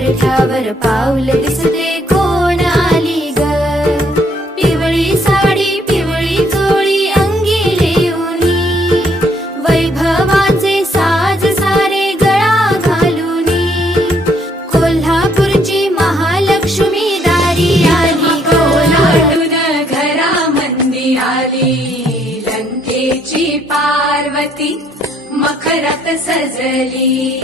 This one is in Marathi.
पारठ्यावर पाऊल दिसते कोण आली ग. पिवळी साडी पिवळी चोळी अंगी लेऊनी, वैभवाचे साज सारे गळा घालूनी, कोल्हापूरची महालक्ष्मी दारी आली ग. नाटून घरामंदी आली, लंकेची पार्वती मखरात सजली.